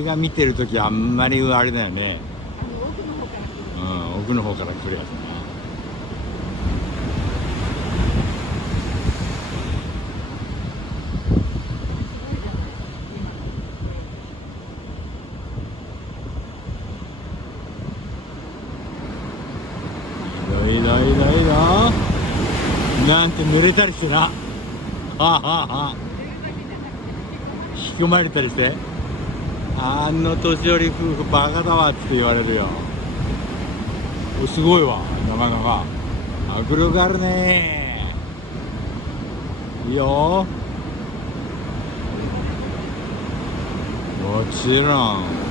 俺が見てるときあんまりあれだよね。奥の方から来るやつね。いいのなんて濡れたりしてな。はあはあはあ、引き込まれたりして、あの年寄り夫婦バカだわって言われるよ。すごいわ、なかなか迫力あるね。いいよ、もちろん。